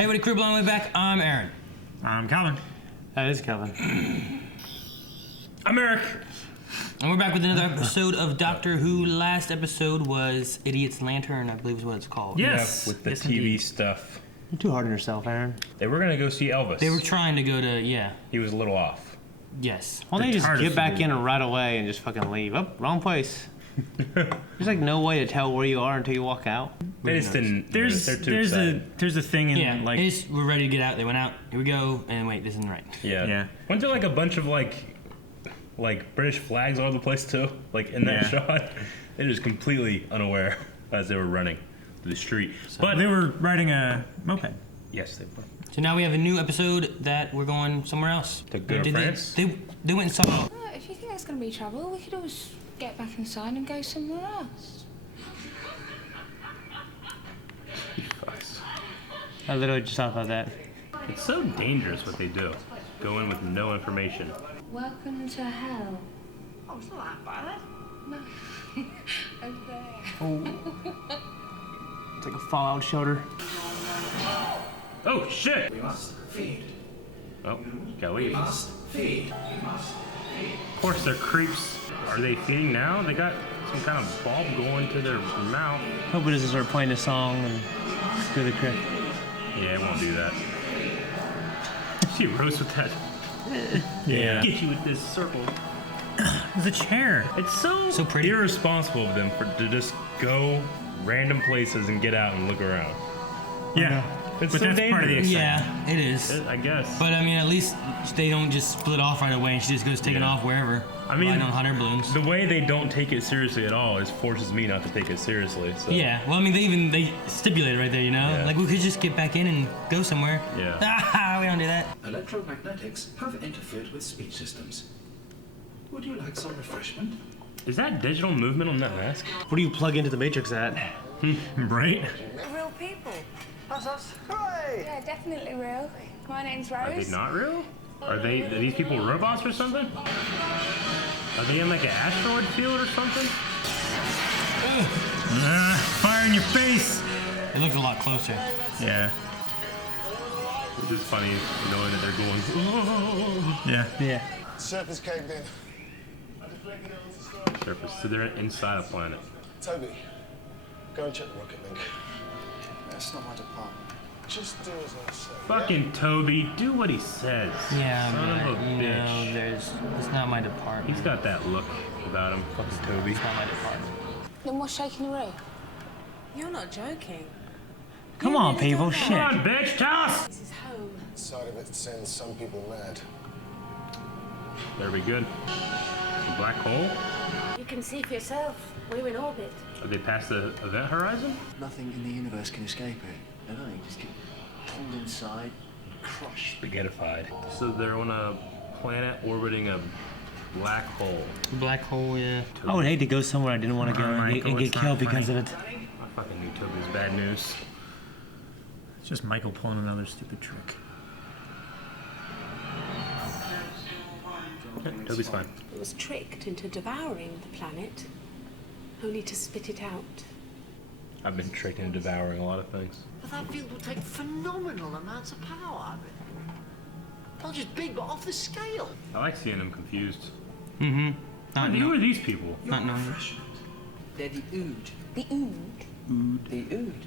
Hey everybody, crew blown way back. I'm Aaron. I'm Calvin. That is Calvin. I'm Eric. And we're back with another episode of Doctor Who. Last episode was Idiot's Lantern, I believe is what it's called. Yes. Yeah, with the yes, TV indeed. stuff. You're too hard on yourself, Aaron. They were gonna go see Elvis. They were trying to go to, yeah. He was a little off. Yes. Why don't you just TARDIS get back movie. in right away and just fucking leave? Oh, wrong place. There's like no way to tell where you are until you walk out. They just didn't. There's They're too excited. a thing in Yeah, like they just were ready to get out. They went out. Here we go. And wait, this isn't right. Yeah. Yeah. Weren't there like a bunch of like British flags all over the place too? Like in that Yeah. shot, they're just completely unaware as they were running through the street. but they were riding a moped. Yes, they were. So now we have a new episode that we're going somewhere else. To go to Did France? They went and saw. If you think there's going to be trouble, we could always get back inside and go somewhere else. I literally just thought about that. It's so dangerous what they do. Go in with no information. Welcome to hell. Oh, it's not that bad. No. Over there. Oh. It's like a fallout shelter. Oh shit! We must feed. Oh, gotta leave. We must feed. We must feed. Of course, they're creeps. Are they feeding now? They got some kind of bulb going to their mouth. Hope it doesn't start playing a song and do the crit. Yeah, it won't do that. She rose with that. Yeah. Get you with this circle. There's a chair. It's so pretty. irresponsible of them to just go random places and get out and look around. Yeah. It's But so that's part of the dangerous. Yeah, it is. I guess. But I mean, at least they don't just split off right away and she just goes taking Yeah. off wherever. I mean, riding on hot air balloons. the way they don't take it seriously at all is forces me not to take it seriously. So. Yeah, well, I mean, they stipulate right there, you know? Yeah. Like, we could just get back in and go somewhere. Yeah. Ah, we don't do that. Electromagnetics have interfered with speech systems. Would you like some refreshment? Is that digital movement on that mask? What do you plug into the Matrix at? Right? Real people. That's us. Yeah, definitely real. My name's Are they Rose. not real? Are these people robots or something? Are they in like an asteroid field or something? Fire in your face. It looks a lot closer. Yeah. Which is funny knowing that they're going. "Oh." Yeah. Yeah. Surface caved in. Surface. So they're inside a planet. Toby, go and check the rocket link. That's not my department. Just do as I say. Fucking Toby, do what he says. Yeah, Son but, of a you bitch. know, it's not my department. He's got that look about him. Fucking Toby. It's not my department. Then what's shaking the room? You're not joking. Come on, people. Come Shit. on, bitch, tell us! This is home. Side of it sends some people mad. Better be good. A black hole? You can see for yourself. We're in orbit. Are they past the event horizon? Nothing in the universe can escape it. No, you just get pulled inside, crushed. Spaghettified. So they're on a planet orbiting a black hole. Black hole, yeah. I would hate to go somewhere I didn't want to go and Michael, get it's not killed because funny. of it. I fucking knew Toby was bad news. It's just Michael pulling another stupid trick. Okay, Toby's fine. It was tricked into devouring the planet, only to spit it out. I've been tricked into devouring a lot of things. But that field would take phenomenal amounts of power. Not just big, but off the scale. I like seeing them confused. Mm-hmm. Not Who no, are these people? not knowing. They're the Ood. The ood. The Ood.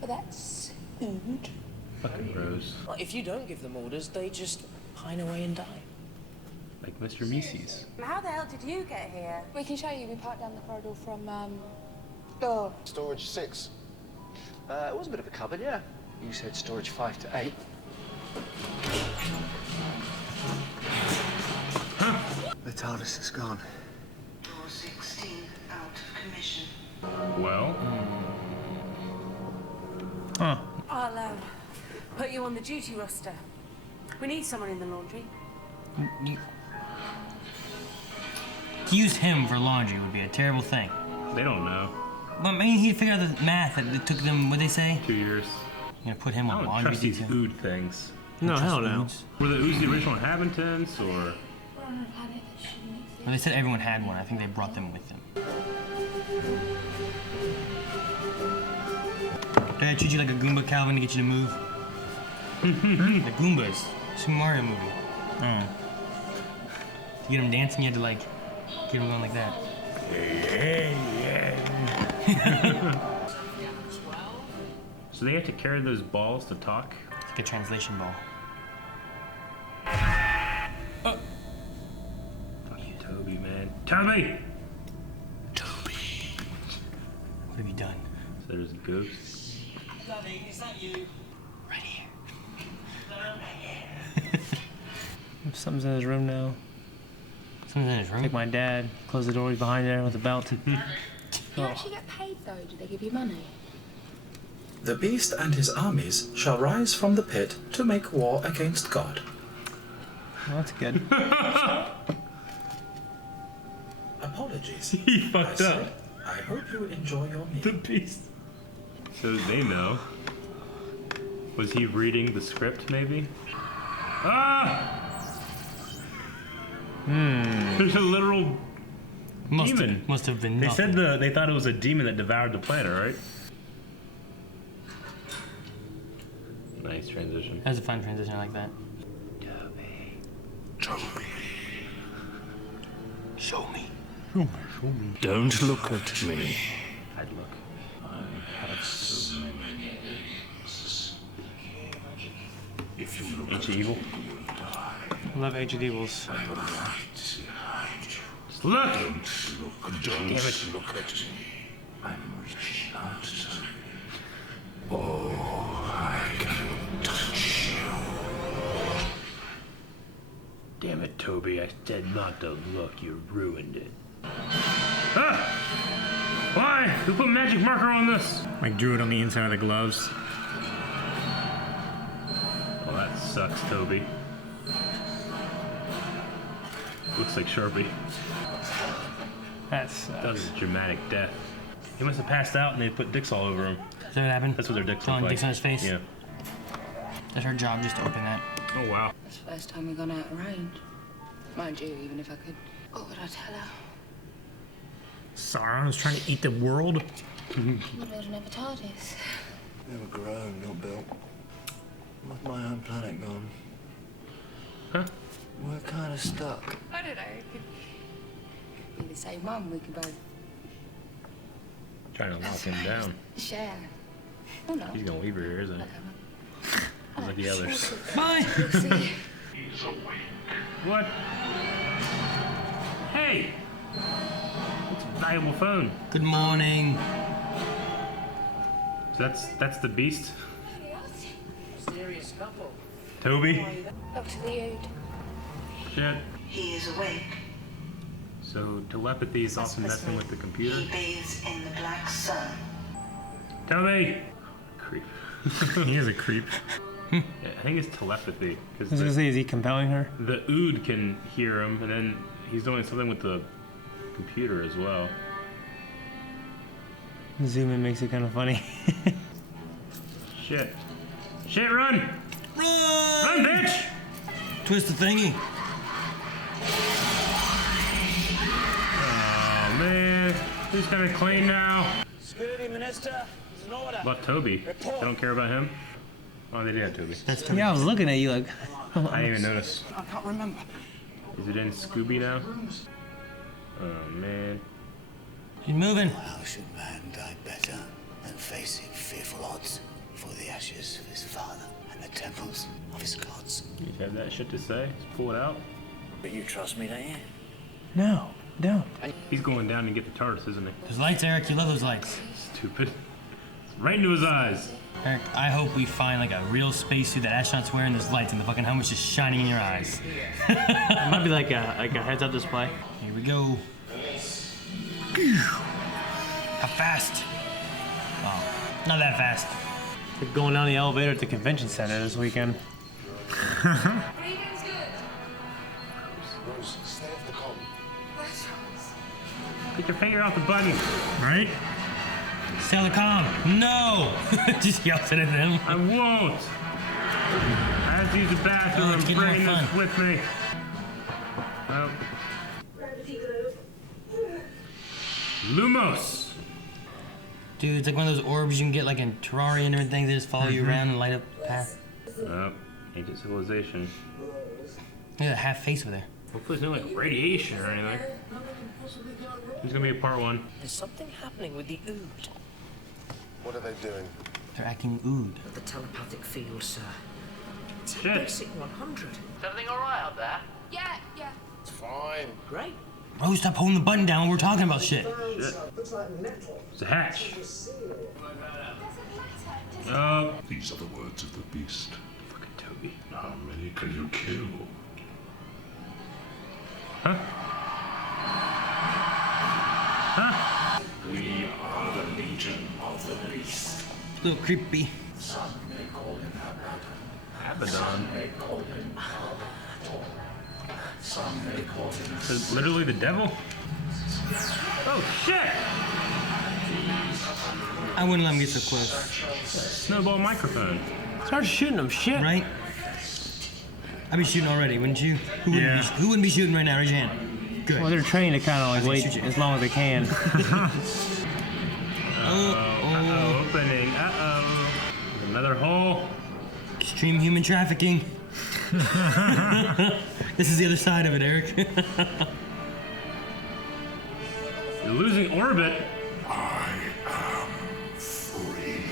But that's ood. Fucking Rose. Well, if you don't give them orders, they just pine away and die. Like Mr. Mises. How the hell did you get here? We can show you. We parked down the corridor from, Storage 6. It was a bit of a cupboard, yeah. You said storage 5 to 8. The TARDIS is gone. Door 16 out of commission. Well, Huh. I'll put you on the duty roster. We need someone in the laundry. To use him for laundry would be a terrible thing. they don't know. But I mean, he'd figure out the math that it took them, what'd they say? 2 years. You're gonna put him I on don't laundry trust these detail. food things. No, hell no. Were the Ooze the original inhabitants, or? We're on a planet that shouldn't exist. Well, they said everyone had one. I think they brought them with them. Did I treat you like a Goomba, Calvin, to get you to move? The Goombas. Super Mario movie. Oh. To get them dancing, you had to like get them going like that. So they have to carry those balls to talk? It's like a translation ball. Fucking Toby, man. Toby! What have you done? So there's ghosts. Daddy, is that you? Right here. Something's in his room now. Someone's in his room. Like my dad. Close the door, he's behind there with a belt. Do you actually get paid though? Do they give you money? The beast and his armies shall rise from the pit to make war against God. Well, that's good. Apologies. He fucked I up. said, I hope you enjoy your meal. The beast. So they know. Was he reading the script, maybe? Ah! There's a literal demon. Must have been They nothing. said they thought it was a demon that devoured the planet, right? Nice transition. That was a fun transition, I like that. Show me. Don't look at me. I'd look. If you look Ancient Evil. I love Ancient Evils. Just look! Don't look at me. I'm reaching out. Oh, I can touch you. Damn it, Toby. I said not to look. You ruined it. Ah! Why? Who put magic marker on this? Like drew it on the inside of the gloves. Oh, that sucks, Toby. Looks like Sharpie. That That was sucks. a dramatic death. He must have passed out and they put dicks all over him. Is that what happened? That's what their dicks Throwing look like. dicks on his face? Yeah. That's her job, just to open that. Oh, wow. It's the first time we've gone out of range. Mind you, even if I could, what would I tell her? Sauron was trying to eat the world. I'm building up a TARDIS. They were grown, not built. With my own planet gone. Huh? We're kind of stuck. I don't know. It could be the same one. We could both Trying to lock him down. share. Oh no. He's gonna leave her here, isn't he? Just like the others. Bye! See. What? Hey! What's a valuable phone? Good morning. So that's the beast? Mysterious couple. Toby? Dr. Leod. Shit. He is awake. So telepathy is often messing with the computer? He bathes in the black sun. Toby! Creep. He is a creep. Yeah, I think it's telepathy. I was gonna say, is he compelling her? The Ood can hear him, and then he's doing something with the computer as well. Zoom in makes it kind of funny. Shit. Shit, run! Run, bitch! Twist the thingy. Oh, man. Who's gonna clean now? Security Minister, there's an order. About Toby. They don't care about him? Oh, they did have Toby. That's Toby. Yeah, I was looking at you like. I didn't even notice. I can't remember. Is it in Scooby now? Oh, man. He's moving. How should man die better than facing fearful odds for the ashes of his father and the temples of his gods? You have that shit to say? Just pull it out. But you trust me, don't you? No, don't. He's going down to get the TARDIS, isn't he? Those lights, Eric. You love those lights. Stupid. Right into his eyes. Eric, I hope we find like a real spacesuit that astronauts wear and there's lights and the fucking helmet's just shining in your eyes. It might be like a heads-up display. Here we go. How fast? Oh, not that fast. They're going down the elevator at the convention center this weekend. Rose, stay off the comm. Get your finger off the button. Right? Stay calm. No! Just yells it at them. I won't. I have to use the bathroom. Oh, it's I'm getting more bringing this fun. with me. Oh. Lumos. Dude, it's like one of those orbs you can get like in Terraria and everything. They just follow you around and light up path. Ancient civilization. Look at that half face over there. Hopefully there's no like radiation or anything. It's gonna be a part 1. There's something happening with the Ood. What are they doing? They're acting Ood. The telepathic field, sir. It's a Shit. basic 100. Is everything alright up there? Yeah, yeah. It's fine. Great. Bro, stop holding the button down when we're talking about shit. It's a hatch. These are the words of the beast. Fucking Toby. How many can you kill? Huh? Huh? We are the legion of the beast. A little creepy. Some may call him Abaddon. Some may call him Abaddon. Some may call him. Is literally the devil? Oh shit! I wouldn't let him get so close. Snowball microphone. Start shooting them, shit. Right? I'd be shooting already, wouldn't you? Who wouldn't be shooting right now? Raise your hand. Good. Well, they're trained to kind of like wait shoot you. as long as they can. Uh-oh, opening. Uh-oh. Another hole. Extreme human trafficking. This is the other side of it, Eric. You're losing orbit. I am free.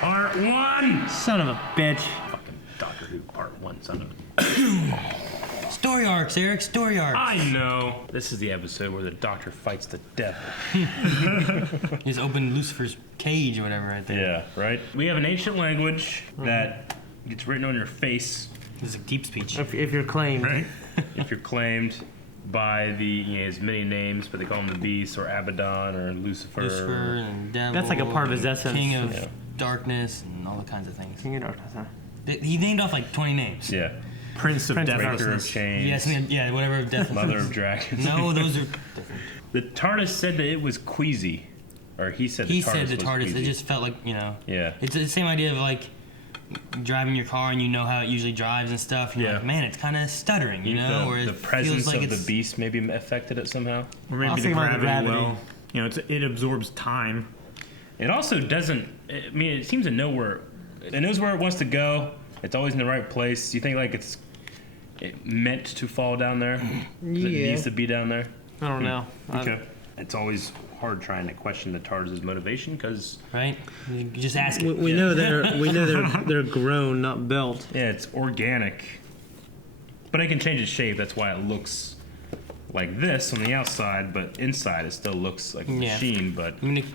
Part 1! Son of a bitch. Fucking Doctor Who Part 1, son of a... Story arcs, Eric. Story arcs. I know. This is the episode where the Doctor fights the devil. He's opened Lucifer's cage or whatever right there. Yeah, right? We have an ancient language that gets written on your face. This is a deep speech. If you're claimed. Right? If you're claimed by the, his many names, but they call him the Beast or Abaddon or Lucifer. Lucifer and devil. That's like a part of his essence. King of darkness and all the kinds of things. King of darkness, huh? He named off like 20 names. Yeah. Prince of Breaker of Deathlessness. Chains. Yeah, whatever of death. Mother of Dragons. No, those are different. The TARDIS said that it was queasy. Or he said the He TARDIS said the was TARDIS. queasy. It just felt like, Yeah. It's the same idea of like driving your car and you know how it usually drives and stuff. And you're like, man, it's kind of stuttering, you know? Or The it presence feels like of the it's beast maybe affected it somehow. Or maybe the gravity well. It absorbs time. It also doesn't. I mean, it seems to know where. It knows where it wants to go. It's always in the right place. You think like it's meant to fall down there? It needs to be down there. I don't know. Okay. It's always hard trying to question the TARDIS' motivation because right. You just ask it. We know they're grown, not built. Yeah, it's organic, but it can change its shape. That's why it looks like this on the outside, but inside it still looks like a machine. But I mean, it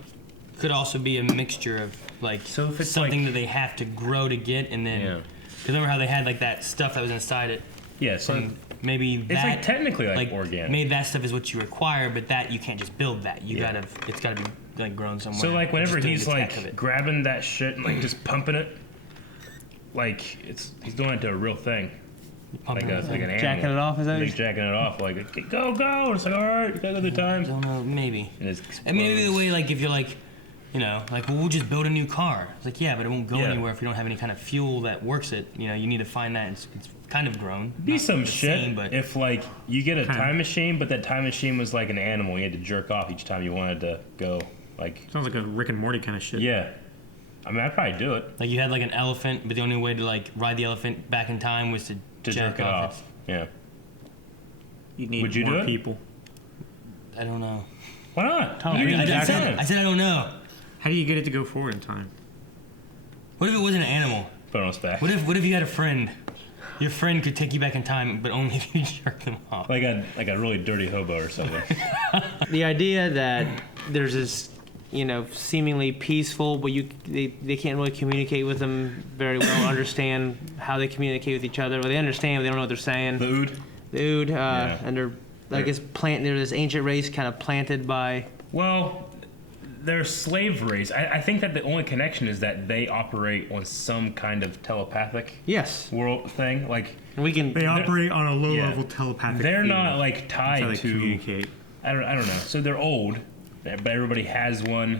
could also be a mixture of like if it's something that they have to grow to get, and then because remember how they had like that stuff that was inside it. Yeah, so maybe it's that like technically like organic. Maybe that stuff is what you require, but that you can't just build that. It's gotta be like grown somewhere. So like whenever Just doing he's the tech like of it. grabbing that shit and like just pumping it, like he's doing it to a real thing. Like an animal. Jacking it off, is that? He's jacking it off, like go. And it's like all right, you got other time. I don't know, maybe. And it's maybe the way like if you're like, like well, we'll just build a new car. It's like but it won't go anywhere if you don't have any kind of fuel that works it. You need to find that. It's kind of grown. Be some shit same, but if like you get a time machine, but that time machine was like an animal. You had to jerk off each time you wanted to go. Like sounds like a Rick and Morty kind of shit. Yeah, I mean I'd probably do it. Like you had like an elephant, but the only way to like ride the elephant back in time was to jerk it off. Yeah. You need Would you more do it? people. I don't know. Why not? I said I don't know. How do you get it to go forward in time? What if it was an animal? Put it on its back. What if you had a friend? Your friend could take you back in time, but only if you jerk them off. Like a really dirty hobo or something. The idea that there's this, seemingly peaceful, but they can't really communicate with them very well, understand how they communicate with each other. Well, they understand, but they don't know what they're saying. The Ood, and they're they're this ancient race kind of planted by. Well, they're slave race. I think that the only connection is that they operate on some kind of telepathic world thing. Like they operate on a low level telepathic. They're field. not like tied That's how they to communicate. I don't know. So they're old, but everybody has one.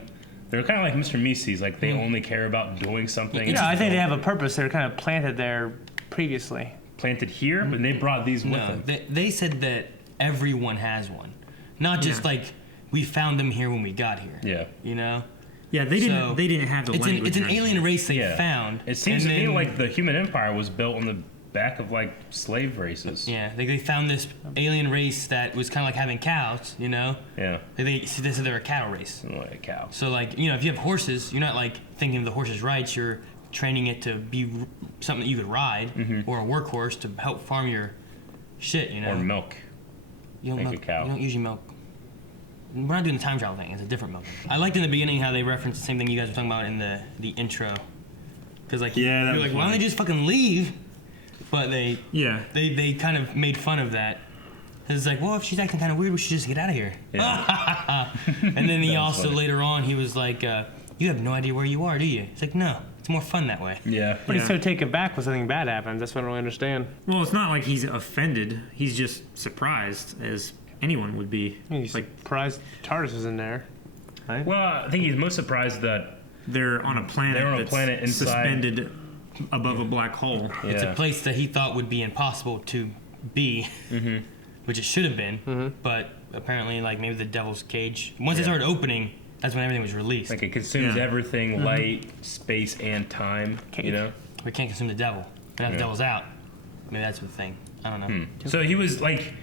They're kind of like Mr. Mises. Like they only care about doing something. Yeah, I think they have a purpose. They're kind of planted there previously. Planted here, but they brought these with them. They said that everyone has one, not just like we found them here when we got here. Yeah. You know. Yeah, they didn't. They didn't have the language. It's an or alien anything. race they found. It seems to and me then- like the human empire was built on the back of like slave races. Yeah, they found this alien race that was kind of like having cows, you know? Yeah. They said they're a cattle race. Like a cow. So, like, you know, if you have horses, you're not, like, thinking of the horse's rights. You're training it to be something that you could ride or a workhorse to help farm your shit, you know? Or milk. You don't Like milk, a cow. You don't usually milk. We're not doing the time travel thing. It's a different milk. I liked in the beginning how they referenced the same thing you guys were talking about in the intro. Because, like, Yeah, that you're was like, why don't funny. they just fucking leave? But they kind of made fun of that. It's like, well, if she's acting kind of weird, we should just get out of here. Yeah. And then he That was also funny. later on, he was like, you have no idea where you are, do you? It's like, no, it's more fun that way. Yeah. But he's so taken back when something bad happens. That's what I don't really understand. Well, it's not like he's offended. He's just surprised, as anyone would be. He's like surprised TARDIS is in there. Right? Well, I think he's most surprised that they're on a planet. They're on a that's planet inside. suspended above a black hole. It's a place that he thought would be impossible to be, which it should have been, but apparently, like, maybe the devil's cage. Once it started opening, that's when everything was released. Like it consumes everything, light, space, and time. You know. We can't consume the devil. Now the Yeah. devil's out. Maybe that's the thing. I don't know. So he was like,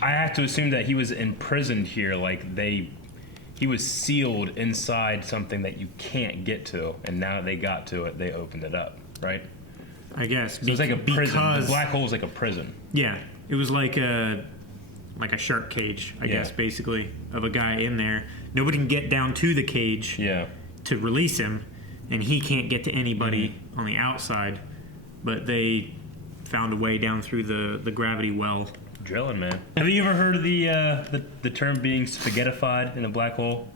I have to assume that he was imprisoned here. Like he was sealed inside something that you can't get to, and now that they got to it, they opened it up, right? I guess. So it's like a prison. The because- black hole is like a prison. Yeah, it was like a shark cage, I guess, basically, of a guy in there. Nobody can get down to the cage to release him, and he can't get to anybody on the outside. But they found a way down through the gravity well. Drilling, man. Have you ever heard of the term being spaghettified in a black hole?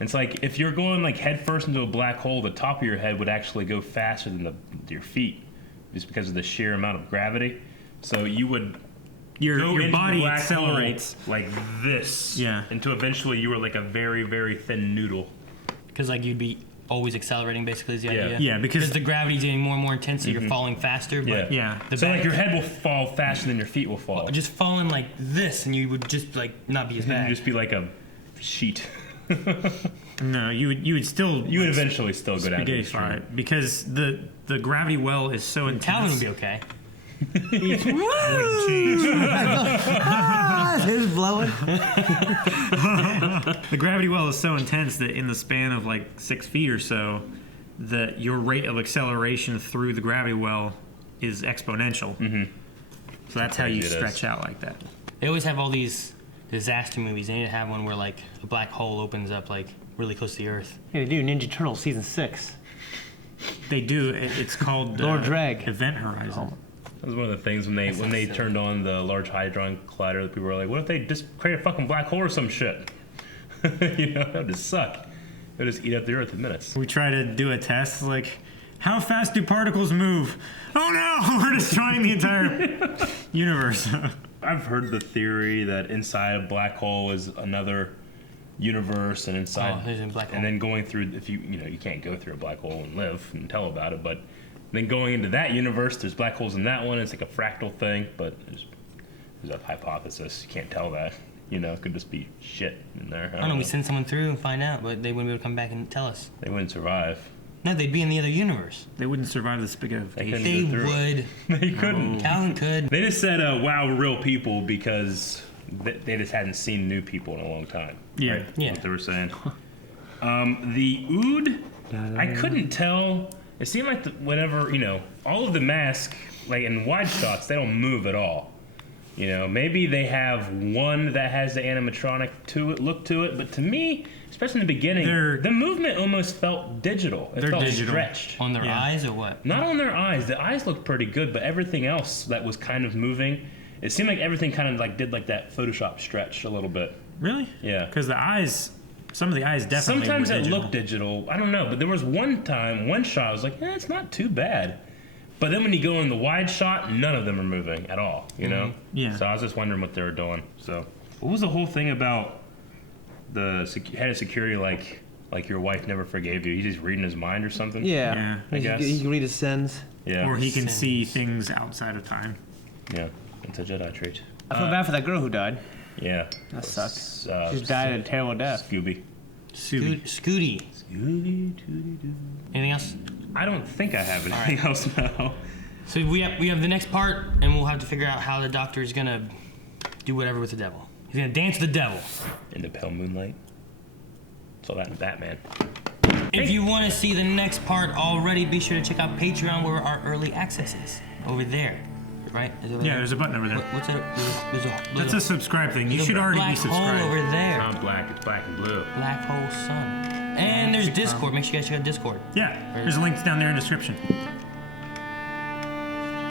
It's like if you're going like head first into a black hole, the top of your head would actually go faster than your feet, just because of the sheer amount of gravity. So you would Your go into the body black accelerates. hole like this, Yeah. until eventually you were like a very, very thin noodle. Because, like, you'd be always accelerating, basically, is the idea. Yeah, because the gravity's getting more and more intense, so you're falling faster. But the So back, like your head will fall faster than your feet will fall. just falling like this, and you would just, like, not be as bad. You'd just be like a sheet. No, you would still. You would eventually still go down to the spaghettify street. it, because the gravity well is so intense. Calvin would be okay. It's blowing. The gravity well is so intense that in the span of like 6 feet or so, that your rate of acceleration through the gravity well is exponential. So that's how you Crazy it stretch is. out like that. They always have all these disaster movies. They need to have one where, like, a black hole opens up, like, really close to the Earth. Yeah, they do. Ninja Turtles season 6. They do. It's called Lord Drag. Event Horizon. That was one of the things when they turned on the Large Hadron Collider. That people were like, "What if they just create a fucking black hole or some shit?" You know, that would just suck. It would just eat up the Earth in minutes. We try to do a test like, how fast do particles move? Oh no, we're destroying the entire universe. I've heard the theory that inside a black hole is another universe, and inside, there's a black hole. and then going through. If you can't go through a black hole and live and tell about it, but then going into that universe, there's black holes in that one. It's like a fractal thing, but there's a hypothesis. You can't tell that. You know, it could just be shit in there. I don't know, we send someone through and find out, but they wouldn't be able to come back and tell us. They wouldn't survive. No, they'd be in the other universe. They wouldn't survive the spaghettification. They go through would. They couldn't. Calvin could. They just said, wow, we're real people, because they just hadn't seen new people in a long time. Yeah. Right? Yeah. That's what they were saying. The Ood, I couldn't tell. It seemed like whenever, all of the mask, like in wide shots, they don't move at all. Maybe they have one that has the animatronic look to it, but to me, especially in the beginning, the movement almost felt digital. It felt stretched. On their eyes or what? Not on their eyes. The eyes looked pretty good, but everything else that was kind of moving, it seemed like everything kind of like did like that Photoshop stretch a little bit. Really? Yeah. Because the eyes, some of the eyes definitely. Sometimes were it digital. looked digital. I don't know, but there was one shot I was like, it's not too bad. But then when you go in the wide shot, none of them are moving at all. You know? Yeah. So I was just wondering what they were doing. So, what was the whole thing about the head of security? Like your wife never forgave you. He's just reading his mind or something. Yeah. I guess. He can read his sins. Yeah. Or he can see things outside of time. Yeah. It's a Jedi trait. I feel bad for that girl who died. Yeah. That sucks. She's died a terrible death. Scooby. Scooty. Anything else? I don't think I have anything else now. So we have the next part, and we'll have to figure out how the Doctor is gonna do whatever with the devil. He's gonna dance the devil in the pale moonlight. So that Batman. If you want to see the next part already, be sure to check out Patreon, where our early access is over there. Right? Yeah, there's a button over there. What's it? That's a subscribe thing. You should already be subscribed. Black hole over there. It's not black. It's black and blue. Black hole sun. And there's Discord. Make sure you guys check out Discord. Yeah, there's links down there in the description.